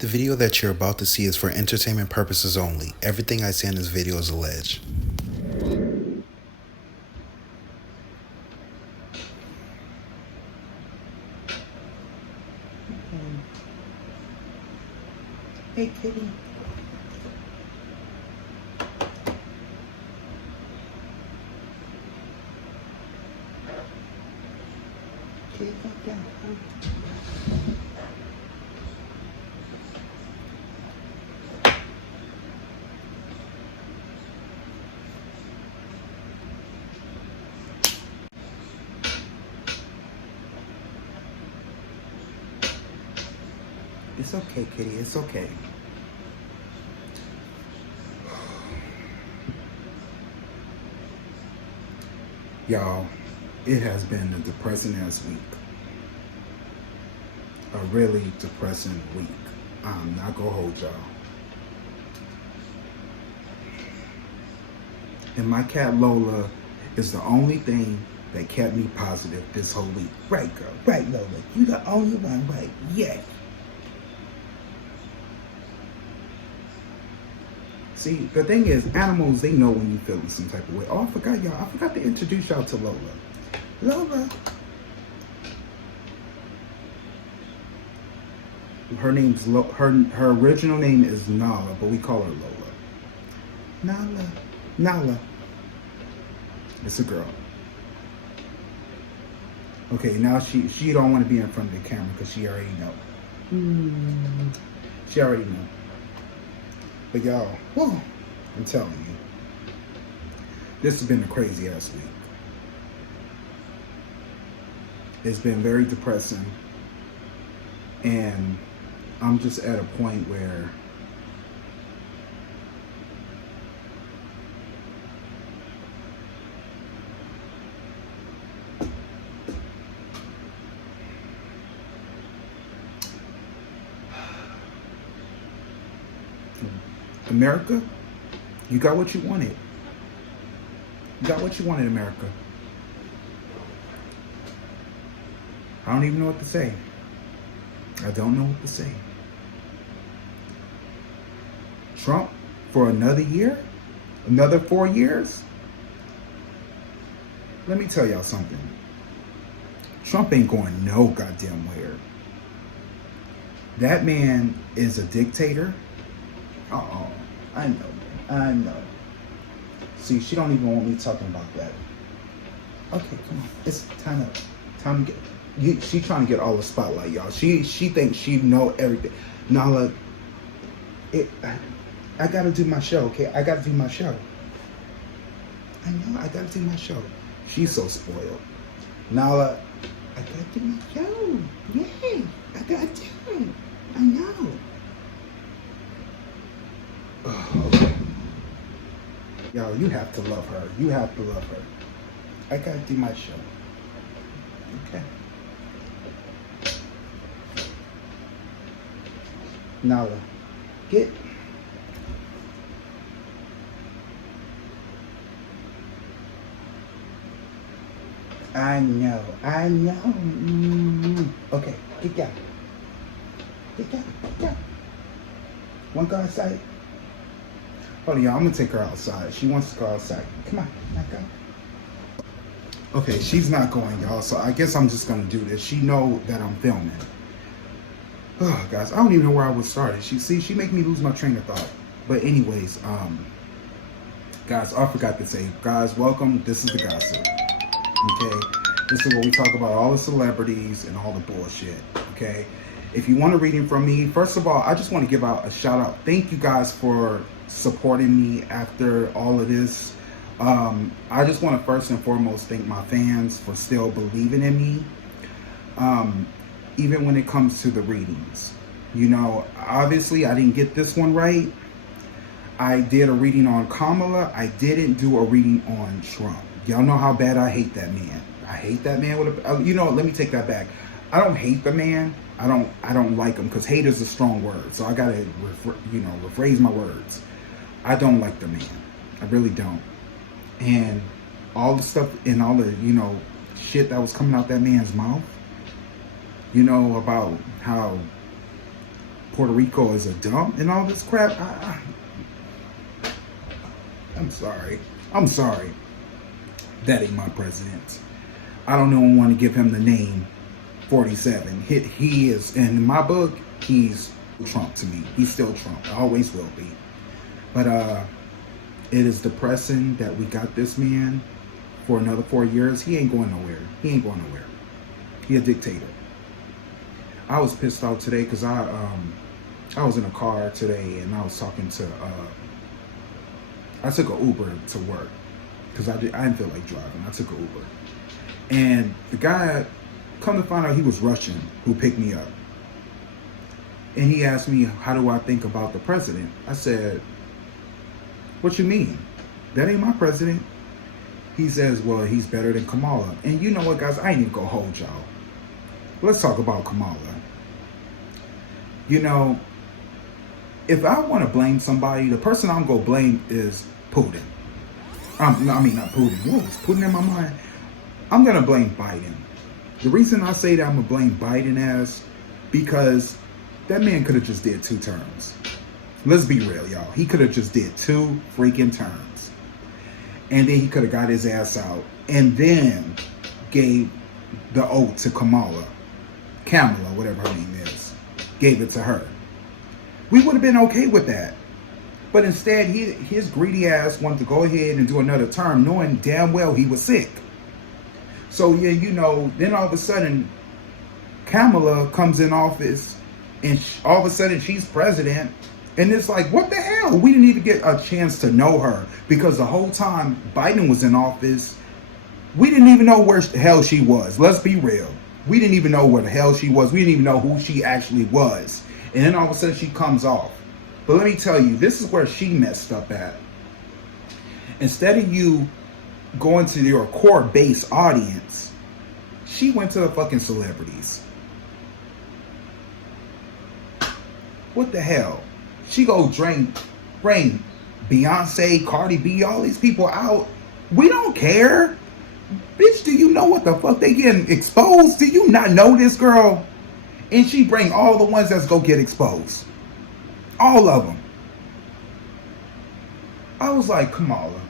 The video that you're about to see is for entertainment purposes only. Everything I say in this video is alleged. Hey, kitty. Kitty, fuck down. It's okay, kitty. It's okay. Y'all, it has been a depressing ass week. A really depressing week. I'm not gonna hold y'all. And my cat Lola is the only thing that kept me positive this whole week. Right, girl. Right, Lola. You the only one, right? Yeah. See, the thing is, animals, they know when you're feeling some type of way. Oh, I forgot, y'all. I forgot to introduce y'all to Lola. Lola. Her name's her original name is Nala, but we call her Lola. Nala. It's a girl. Okay, now she don't want to be in front of the camera because she already know. She already know. But y'all, whew, I'm telling you, this has been a crazy ass week. It's been very depressing, and I'm just at a point where America, you got what you wanted. You got what you wanted, America. I don't even know what to say. I don't know what to say. Trump for another year? Another 4 years? Let me tell y'all something. Trump ain't going no goddamn where. That man is a dictator. Uh-oh. I know. See, she don't even want me talking about that. Okay, come on. It's time to get. She trying to get all the spotlight, y'all. She thinks she know everything. Nala, I gotta do my show, okay? I gotta do my show. I know, I gotta do my show. She's so spoiled. Nala, I gotta do my show. Yay! I gotta do it. I know. Oh. Y'all, you have to love her. You have to love her. I gotta do my show. Okay. Nala, get. I know. Okay, get down. Get down. Wanna go outside? Hold on, y'all. I'm gonna take her outside. She wants to go outside. Come on, not go. Okay, she's not going, y'all. So I guess I'm just gonna do this. She know that I'm filming. Oh, guys, I don't even know where I was started. She make me lose my train of thought. But anyways, guys, I forgot to say, guys, welcome. This is the gossip. Okay, this is where we talk about all the celebrities and all the bullshit. Okay. If you want a reading from me, first of all, I just want to give out a shout out. Thank you guys for supporting me after all of this. I just want to first and foremost thank my fans for still believing in me. Even when it comes to the readings. You know, obviously I didn't get this one right. I did a reading on Kamala. I didn't do a reading on Trump. Y'all know how bad I hate that man. I hate that man with a, you know, let me take that back. I don't hate the man. I don't like him because hate is a strong word. So I gotta, rephrase my words. I don't like the man. I really don't. And all the stuff and all the, shit that was coming out that man's mouth, about how Puerto Rico is a dump and all this crap. I'm sorry. I'm sorry. That ain't my president. I don't even want to give him the name 47. He is, in my book, he's Trump to me. He's still Trump. Always will be. But it is depressing that we got this man for another 4 years. He ain't going nowhere. He ain't going nowhere. He a dictator. I was pissed off today because I was in a car today and I was talking to I took an Uber to work because I didn't feel like driving. I took an Uber. And the guy, come to find out, he was Russian who picked me up. And he asked me, how do I think about the president? I said, what you mean? That ain't my president. He says, well, he's better than Kamala. And you know what, guys? I ain't even gonna hold y'all. Let's talk about Kamala. You know, if I want to blame somebody, the person I'm gonna blame is Putin. I mean, not Putin. What was Putin in my mind? I'm gonna blame Biden. The reason I say that I'm gonna blame Biden as because that man could have just did 2 terms. Let's be real, y'all. He could have just did 2 freaking terms. And then he could have got his ass out and then gave the oath to Kamala, whatever her name is, gave it to her. We would have been okay with that. But instead, his greedy ass wanted to go ahead and do another term, knowing damn well he was sick. So, yeah, you know, then all of a sudden, Kamala comes in office, and all of a sudden she's president. And it's like, what the hell? We didn't even get a chance to know her because the whole time Biden was in office, we didn't even know where the hell she was. Let's be real. We didn't even know where the hell she was. We didn't even know who she actually was. And then all of a sudden she comes off. But let me tell you, this is where she messed up at. Instead of you going to your core base audience, she went to the fucking celebrities. What the hell? She go bring Beyonce, Cardi B, all these people out. We don't care. Bitch, do you know what the fuck they getting exposed? Do you not know this girl? And she bring all the ones that's go get exposed. All of them. I was like, Kamala.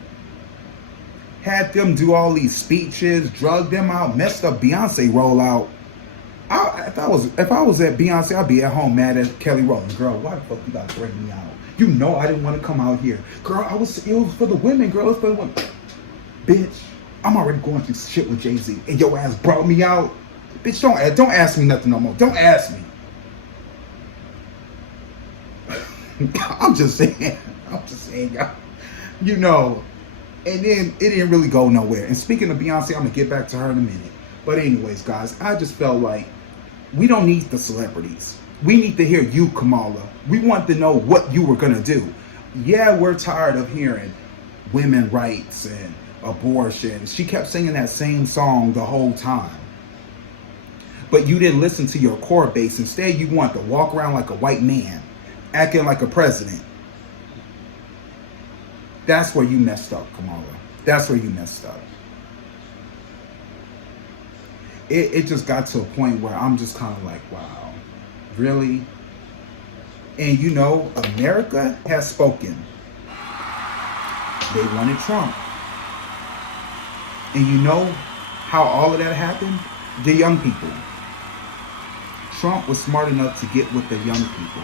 Had them do all these speeches, drug them out, messed up Beyonce rollout. If I was at Beyonce, I'd be at home mad at Kelly Rowland. Girl, why the fuck you gotta bring me out? You know I didn't want to come out here. Girl, it was for the women, girl. It's for the women. Bitch, I'm already going through shit with Jay-Z, and your ass brought me out. Bitch, don't ask me nothing no more. Don't ask me. I'm just saying, y'all. You know, and then it didn't really go nowhere. And speaking of Beyonce, I'm gonna get back to her in a minute. But anyways, guys, I just felt like we don't need the celebrities. We need to hear you, Kamala. We want to know what you were gonna do. Yeah, we're tired of hearing women rights and abortion. She kept singing that same song the whole time. But you didn't listen to your core base. Instead, you want to walk around like a white man, acting like a president. That's where you messed up, Kamala. That's where you messed up. It just got to a point where I'm just kind of like, wow, really? And you know, America has spoken. They wanted Trump. And you know how all of that happened? The young people. Trump was smart enough to get with the young people.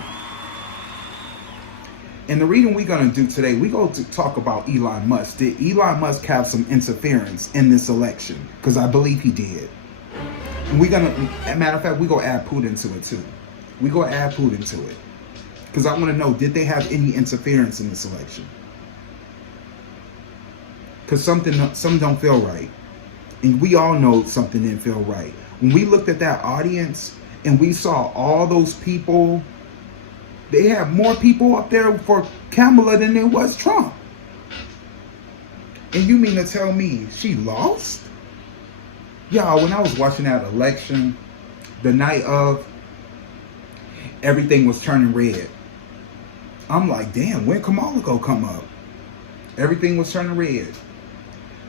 And the reading we're going to do today, we go to talk about Elon Musk. Did Elon Musk have some interference in this election? Because I believe he did. And we're going to, as a matter of fact, we're going to add Putin to it too. We're going to add Putin to it. Because I want to know, did they have any interference in this election? Because something don't feel right. And we all know something didn't feel right. When we looked at that audience and we saw all those people, they have more people up there for Kamala than there was Trump. And you mean to tell me she lost? Y'all, when I was watching that election, the night of, everything was turning red. I'm like, damn, when Kamala gonna come up? Everything was turning red.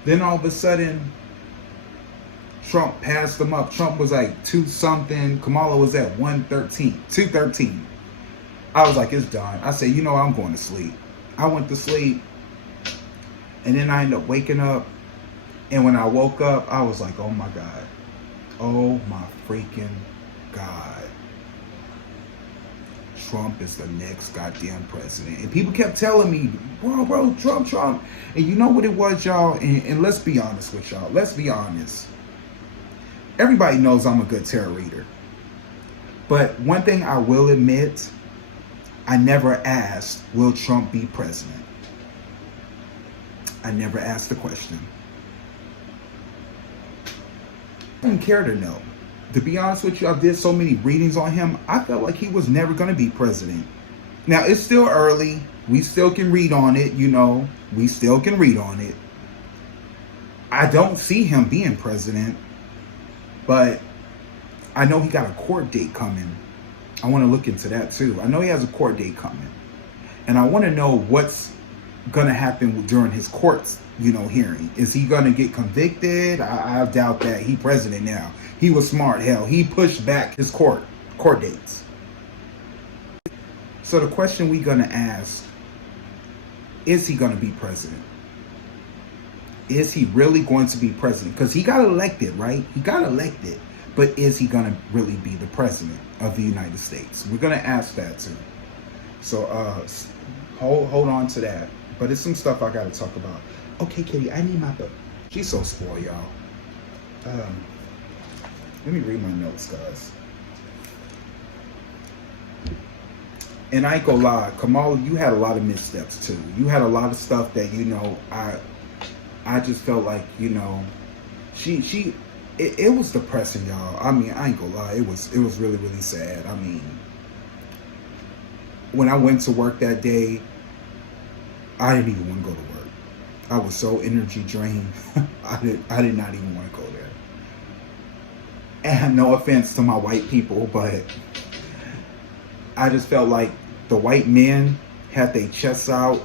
Then all of a sudden, Trump passed them up. Trump was like 2 something. Kamala was at 113, 213. I was like, it's done. I said, you know, I'm going to sleep. I went to sleep, and then I ended up waking up. And when I woke up, I was like, oh my God. Oh my freaking God. Trump is the next goddamn president. And people kept telling me, bro, Trump. And you know what it was, y'all? And let's be honest with y'all. Let's be honest. Everybody knows I'm a good tarot reader. But one thing I will admit, I never asked, will Trump be president? I never asked the question. I didn't care to know. To be honest with you, I did so many readings on him. I felt like he was never going to be president. Now, it's still early. We still can read on it, you know. We still can read on it. I don't see him being president. But I know he got a court date coming. I want to look into that too. I know he has a court date coming. And I want to know what's going to happen during his courts, you know, hearing. Is he going to get convicted? I doubt that. He president now. He was smart. Hell, he pushed back his court dates. So the question we're going to ask, is he going to be president? Is he really going to be president? Because he got elected, right? He got elected. But is he going to really be the president of the United States? We're going to ask that too. So hold on to that. But it's some stuff I got to talk about. Okay, Kitty, I need my book. She's so spoiled, y'all. Let me read my notes, guys. And I ain't gonna lie, Kamala, you had a lot of missteps too. You had a lot of stuff that, you know, I just felt like, you know, it was depressing, y'all. I mean, I ain't gonna lie, it was really, really sad. I mean, when I went to work that day, I didn't even want to go to work. I was so energy drained. I did not even want to go there. And no offense to my white people, but I just felt like the white men had their chests out.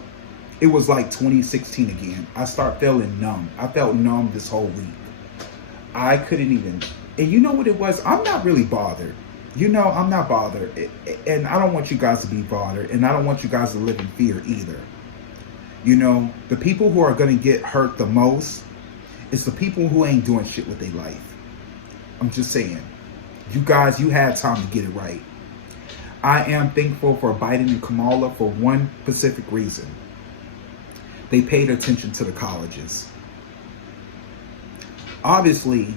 It was like 2016 again. I started feeling numb. I felt numb this whole week. I couldn't even, and you know what it was? I'm not really bothered. You know, I'm not bothered. And I don't want you guys to be bothered. And I don't want you guys to live in fear either. You know, the people who are going to get hurt the most is the people who ain't doing shit with their life. I'm just saying. You guys, you had time to get it right. I am thankful for Biden and Kamala for one specific reason. They paid attention to the colleges. Obviously,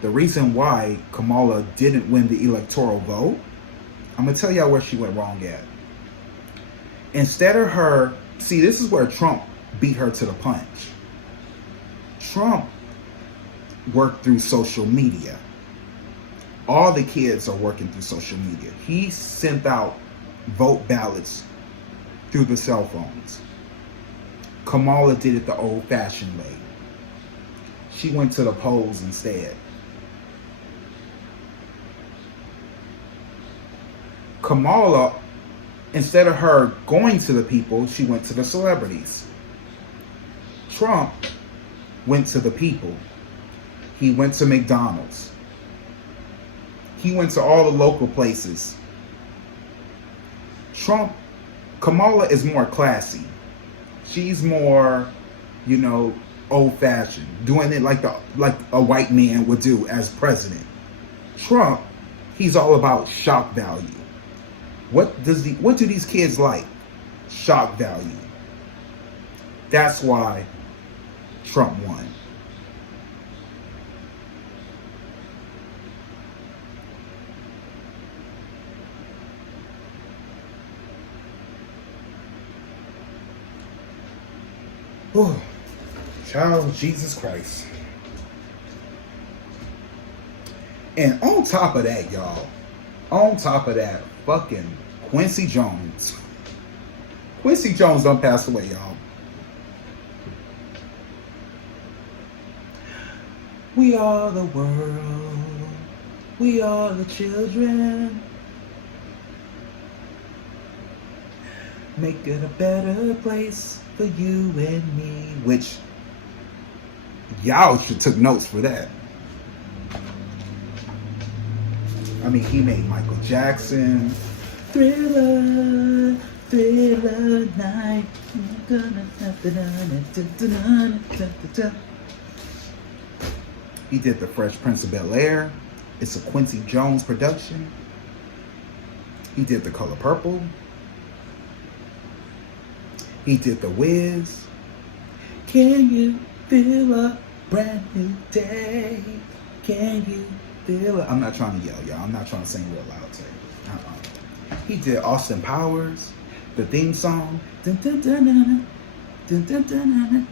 the reason why Kamala didn't win the electoral vote, I'm going to tell y'all where she went wrong at. Instead of her, see, this is where Trump beat her to the punch. Trump worked through social media. All the kids are working through social media. He sent out vote ballots through the cell phones. Kamala did it the old-fashioned way. She went to the polls instead. Kamala, instead of her going to the people, she went to the celebrities. Trump went to the people. He went to McDonald's. He went to all the local places. Kamala is more classy. She's more, you know, old-fashioned, doing it like a white man would do as president. Trump, he's all about shock value. What do these kids like? Shock value. That's why Trump won. Oh, child, Jesus Christ. And on top of that, y'all, on top of that, fucking Quincy Jones. Quincy Jones done passed away, y'all. We are the world. We are the children. Make it a better place for you and me. Which, y'all should took notes for that. I mean, he made Michael Jackson. Thriller, thriller night. He did The Fresh Prince of Bel-Air. It's a Quincy Jones production. He did The Color Purple. He did The Wiz. Can you feel a brand new day? Can you feel it? I'm not trying to yell, y'all. I'm not trying to sing real loud today. He did Austin Powers, the theme song. Dun, dun, dun, dun, dun, dun, dun,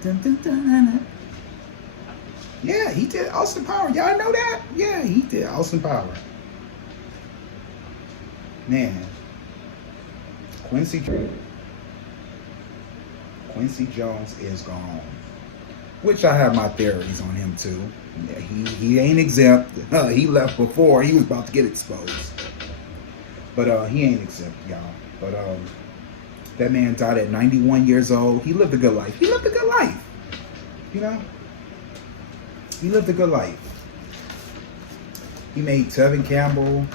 dun, dun, dun. Yeah, he did Austin Powers. Y'all know that? Yeah, he did Austin Powers. Man, Quincy Jones is gone. Which I have my theories on him too. Yeah, he ain't exempt. He left before he was about to get exposed. But he ain't exempt, y'all. But that man died at 91 years old. He lived a good life. You know? He lived a good life. He made Tevin Campbell.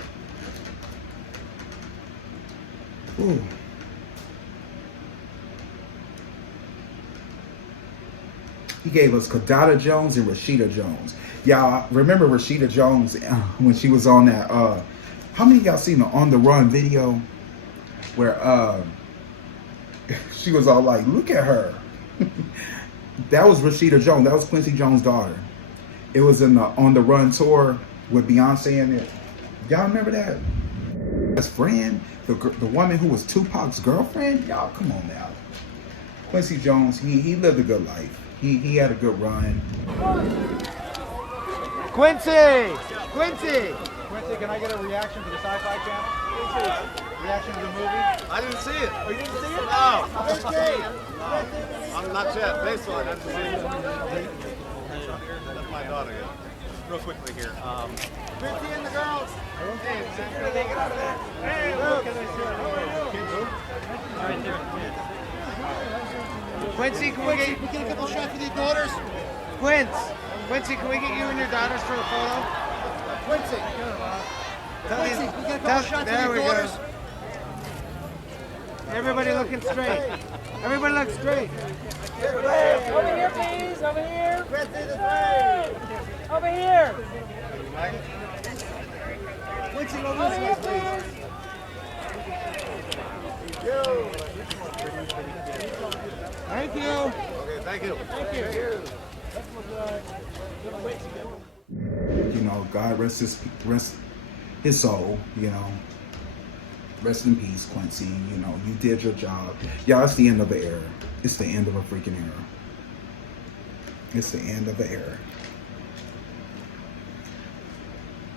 Ooh. He gave us Kadada Jones and Rashida Jones. Y'all remember Rashida Jones when she was on that? How many of y'all seen the On the Run video where she was all like, "Look at her." That was Rashida Jones. That was Quincy Jones' daughter. It was in the On the Run tour with Beyonce in it. Y'all remember that? His friend, the woman who was Tupac's girlfriend. Y'all, come on now. Quincy Jones, he lived a good life. He had a good run. Quincy, can I get a reaction to the sci-fi channel? Reaction to the movie? I didn't see it. Oh, you didn't see it? No. Quincy! I'm not yet. Based on it, I didn't see it. That's my daughter, yeah. Real quickly here. Quincy and the girls! Hey, take it out of there. Hey, look! Right there. Quincy, can we get a couple shots with your daughters? Quincy, can we get you and your daughters for a photo? Quincy, we get a couple shots with your daughters. Everybody looking straight. Everybody look straight. Over here, please. Over here. Over here. Quincy, over Over here, this please. Thank you. Okay, thank you. You know, God rest his soul, you know. Rest in peace, Quincy. You know, you did your job. Y'all, it's the end of the era. It's the end of a freaking era. It's the end of the era.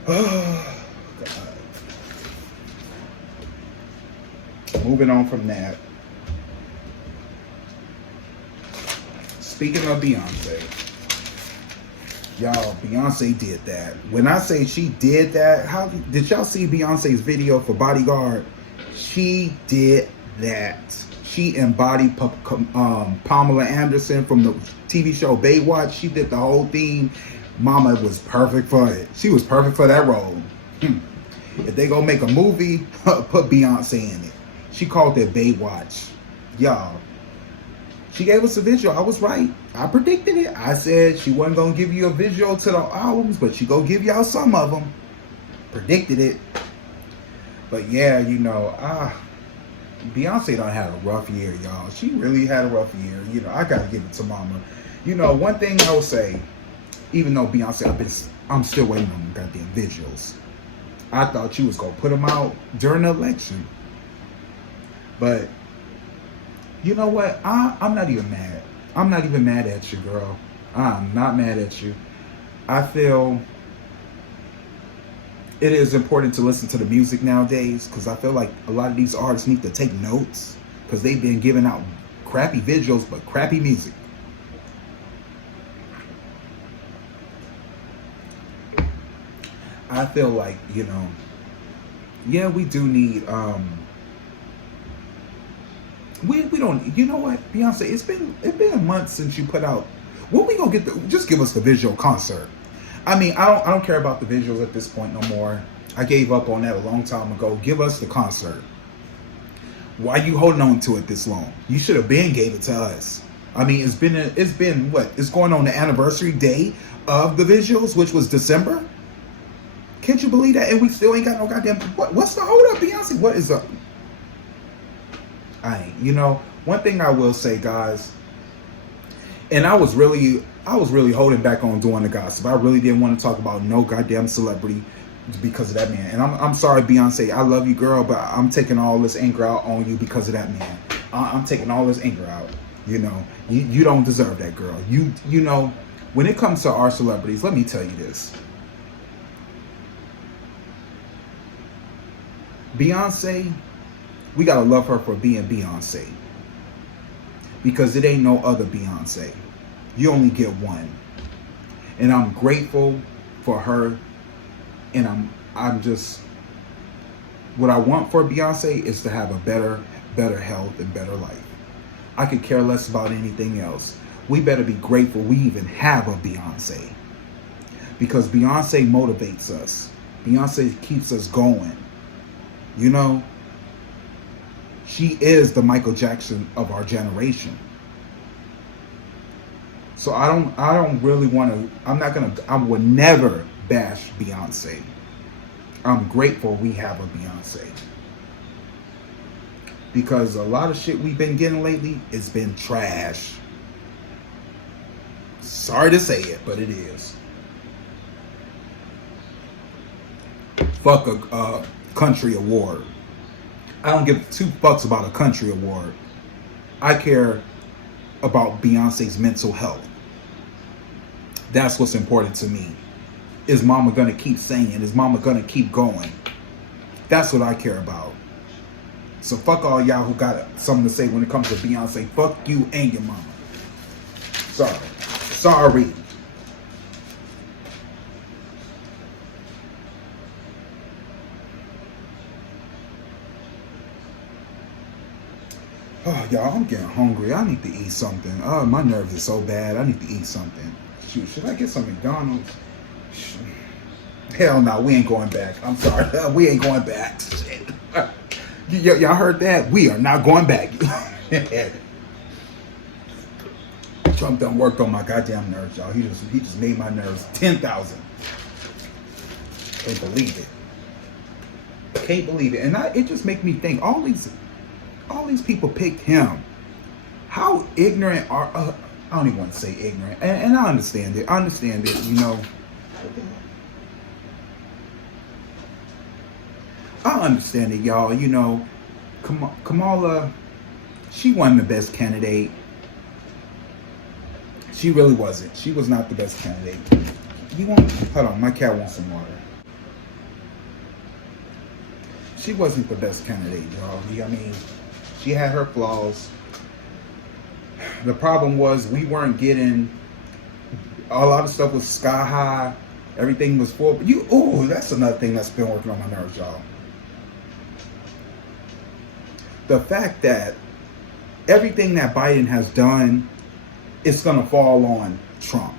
Oh, God. Moving on from that. Speaking of Beyonce. Y'all, Beyonce did that. When I say she did that, how did y'all see Beyonce's video for Bodyguard? She did that. She embodied Pamela Anderson from the TV show Baywatch. She did the whole thing. Mama was perfect for it. She was perfect for that role. If they gonna make a movie, put Beyonce in it. She called it Baywatch. Y'all. She gave us a visual. I was right. I predicted it. I said she wasn't going to give you a visual to the albums, but she going to give y'all some of them. Predicted it. But yeah, you know, Beyonce done had a rough year, y'all. She really had a rough year. You know, I got to give it to Mama. You know, one thing I will say, even though Beyonce, I'm still waiting on the goddamn visuals. I thought she was going to put them out during the election. But you know what? I'm not even mad. I'm not even mad at you, girl. I'm not mad at you. I feel it is important to listen to the music nowadays because I feel like a lot of these artists need to take notes because they've been giving out crappy visuals but crappy music. I feel like, you know, yeah, we do need we don't, you know what, Beyonce, it's been a month since you put out, when we gonna get just give us the visual concert. I mean, I don't care about the visuals at this point no more. I gave up on that a long time ago. Give us the concert. Why you holding on to it this long? You should have been gave it to us. I mean, it's been what? It's going on the anniversary day of the visuals, which was December. Can't you believe that? And we still ain't got no goddamn. What's the hold up, Beyonce? What is up? One thing I will say, guys, and I was really holding back on doing the gossip. I really didn't want to talk about no goddamn celebrity because of that man. And I'm sorry, Beyonce, I love you, girl, but I'm taking all this anger out on you because of that man. I'm taking all this anger out. You don't deserve that, girl. You know, when it comes to our celebrities, let me tell you this. Beyonce, we gotta love her for being Beyonce. Because it ain't no other Beyonce. You only get one. And I'm grateful for her. And I'm just, what I want for Beyonce is to have a better health and better life. I could care less about anything else. We better be grateful we even have a Beyonce. Because Beyonce motivates us. Beyonce keeps us going. She is the Michael Jackson of our generation. So I don't really want to, I would never bash Beyonce. I'm grateful we have a Beyonce. Because a lot of shit we've been getting lately has been trash. Sorry to say it, but it is. Fuck a country award. I don't give two fucks about a country award. I care about Beyonce's mental health. That's what's important to me. Is mama gonna keep singing? Is mama gonna keep going? That's what I care about. So fuck all y'all who got something to say when it comes to Beyonce. Fuck you and your mama. Sorry. Oh, y'all, I'm getting hungry. I need to eat something. Oh, my nerves are so bad. I need to eat something. Shoot, should I get some McDonald's? Hell no, we ain't going back. I'm sorry. We ain't going back. Y'all heard that? We are not going back. Trump done worked on my goddamn nerves, y'all. He just made my nerves 10,000. Can't believe it. And it just make me think, all these people picked him. How ignorant are I don't even want to say ignorant. And I understand it. I understand it, y'all. Kamala, she wasn't the best candidate. She really wasn't. She was not the best candidate. Hold on, my cat wants some water. She wasn't the best candidate, y'all. I mean, she had her flaws. The problem was we weren't getting, a lot of stuff was sky high. Everything was full. That's another thing that's been working on my nerves, y'all. The fact that everything that Biden has done is going to fall on Trump.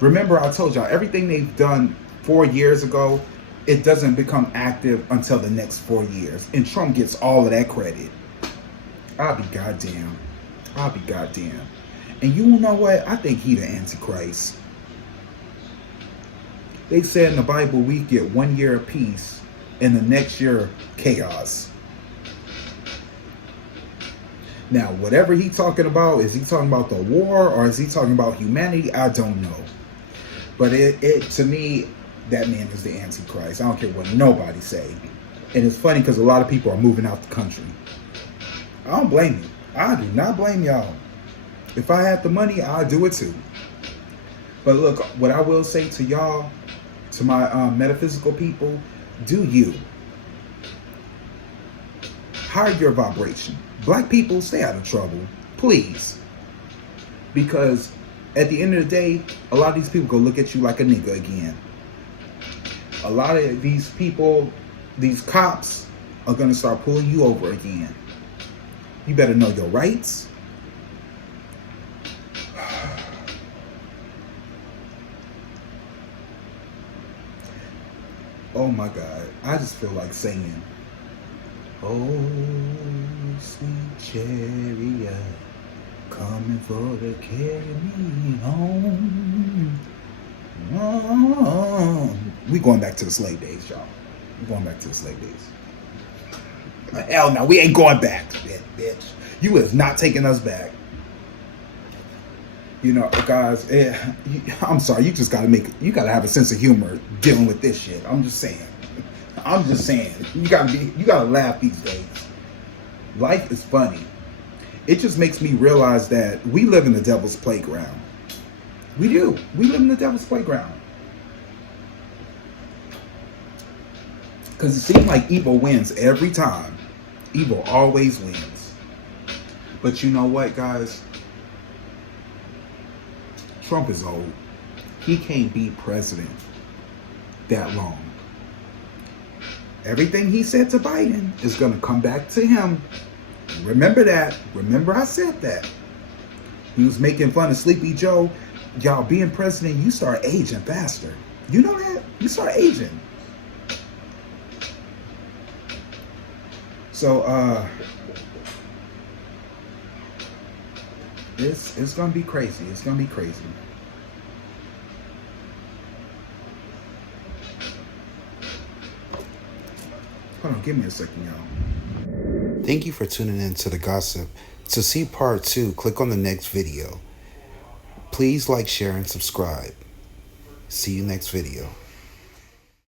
Remember, I told y'all, everything they've done 4 years ago, it doesn't become active until the next 4 years. And Trump gets all of that credit. I'll be goddamn. And you know what? I think he the Antichrist. They said in the Bible we get 1 year of peace and the next year chaos. Now, whatever he's talking about, is he talking about the war or is he talking about humanity? I don't know. But to me, that man is the Antichrist. I don't care what nobody say. And it's funny because a lot of people are moving out the country. I don't blame you. I do not blame y'all. If I had the money, I'd do it too. But look, what I will say to y'all, to my metaphysical people, do you. Hide your vibration. Black people, stay out of trouble, please. Because at the end of the day, a lot of these people go look at you like a nigga again. A lot of these people, these cops, are going to start pulling you over again. You better know your rights. Oh my God. I just feel like singing. Oh, sweet chariot, coming for to carry me home. Oh. We going back to the slave days, y'all. We going back to the slave days. Hell no, we ain't going back, bitch. You is not taking us back. You know, guys, I'm sorry, you gotta have a sense of humor dealing with this shit. I'm just saying. You gotta laugh these days. Life is funny. It just makes me realize that we live in the devil's playground. We do. We live in the devil's playground. Because it seems like evil wins every time. Evil always wins. But you know what, guys? Trump is old. He can't be president that long. Everything he said to Biden is going to come back to him. Remember that. Remember I said that. He was making fun of Sleepy Joe. Y'all, being president, you start aging faster. You know that? You start aging. So, it's going to be crazy. It's going to be crazy. Hold on, give me a second, y'all. Thank you for tuning in to The Gossip. To see part 2, click on the next video. Please like, share, and subscribe. See you next video.